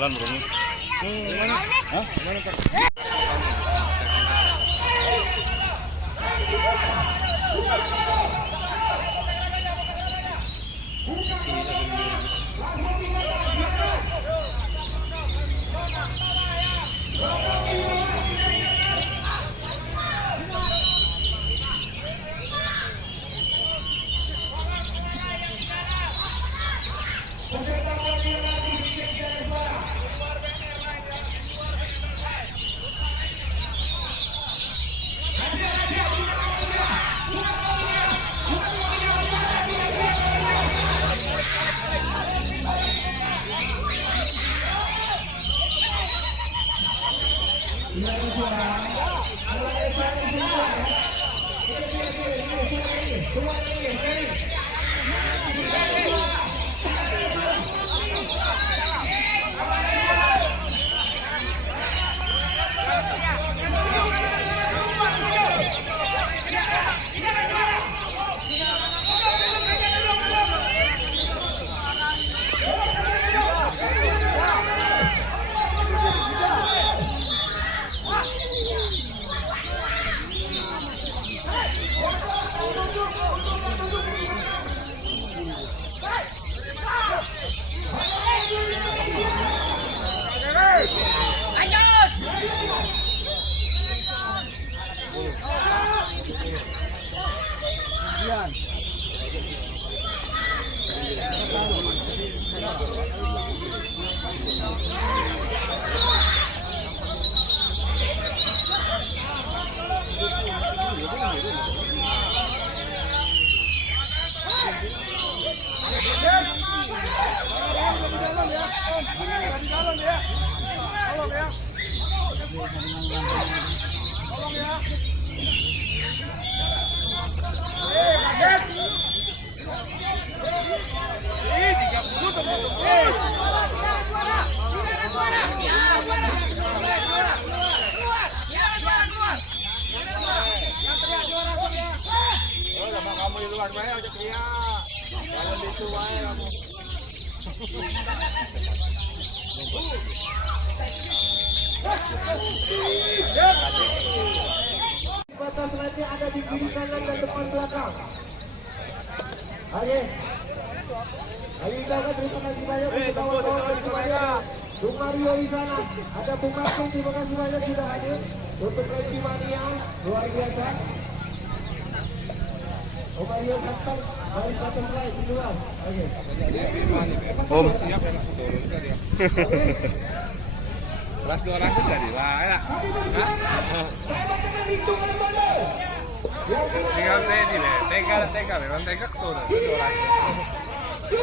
jalan bro. Hah? Gimana Pak? Kamu di luar bayar aja teriak. Kalau di situ bayar kamu. Batas selanjutnya ada di kiri kanan dan depan belakang. Ayo. Ayo kita terima kasih banyak untuk kawan-kawan dari Kebaya. Bung Mario di sana, ada Bung Martin, terima kasih banyak sudah hadir. Untuk Resi Mania, luar biasa. Om Mario datang dari butterfly di luar. Oke. Om siap ya. Kelas 200 jadi lah ya. Saya bacakan hitungan mana? Tinggal tadi deh. Tega memang tega tuh. 2, 1,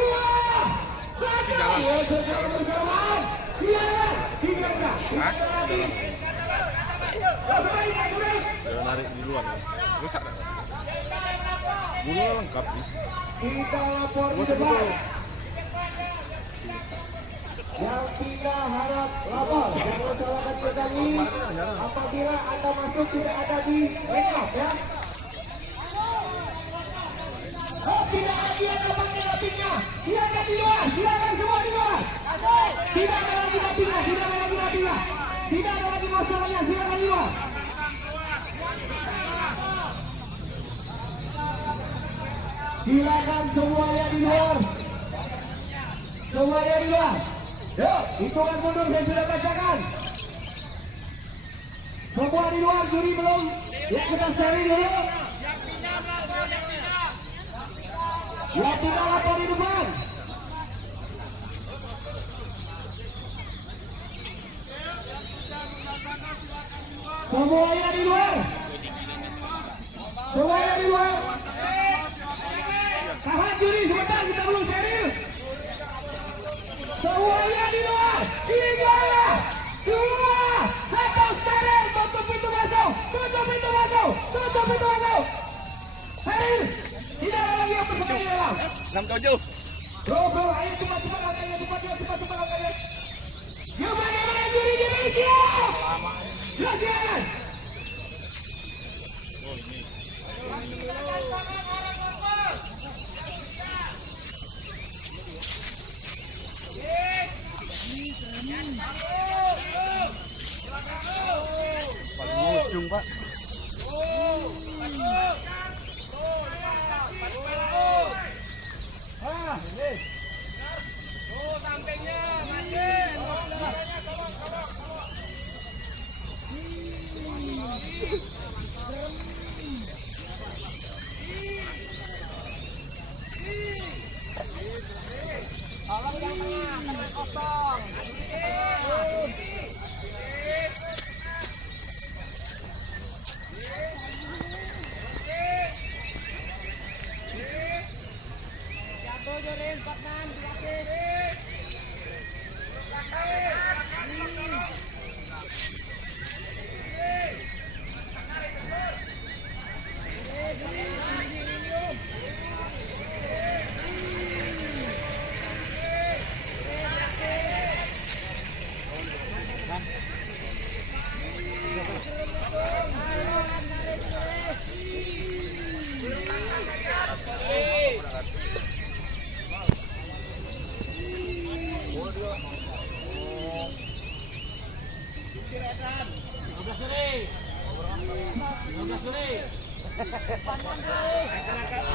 jalan. Silakan, dijaga. Hah? Jangan narik di luar. Rusak dah. Bulu lengkap nih. Kita lapor di depan. Yang tidak harap lapor. Jangan salahkan kembali. Apabila Anda masuk tidak ada di rekap ya. Oh, tidak lagi ada panggil lapiknya. Silakan di luar. Silakan semua di luar. Tidak ada lagi lapiknya. Tidak ada lagi lapiknya. Tidak ada lagi masalahnya. Silakan di luar. Silakan semuanya di luar. Semuanya di luar. Yuk, hitungan mundur saya sudah bacakan. Semua di luar, juri belum. Ya kita cari dulu. Ya tidak lapor di depan. Semuanya di luar. Semuanya di luar. Tahan juri sebentar, kita belum steril. Semuanya di luar. 3, 2, 1 steril. Tutup pintu masuk. Tutup pintu masuk. Tutup pintu masuk. Steril. Tidak ada lagi yang bersama di dalam. 67. Bro, ayo cepat angkanya, cepat angkanya. Yuk bagaimana juri siap. Yuk silakan. kosong. Jatuh Jorin, Patman, dilatih.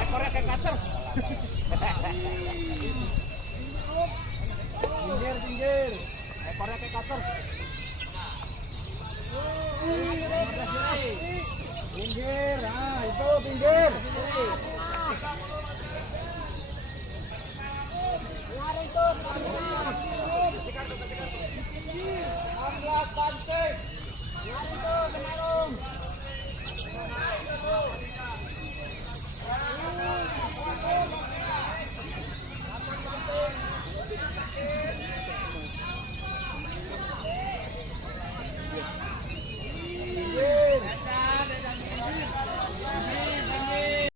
Ekornya kayak kacer. Pinggir. Ekornya kayak kacer. Pinggir, itu pinggir.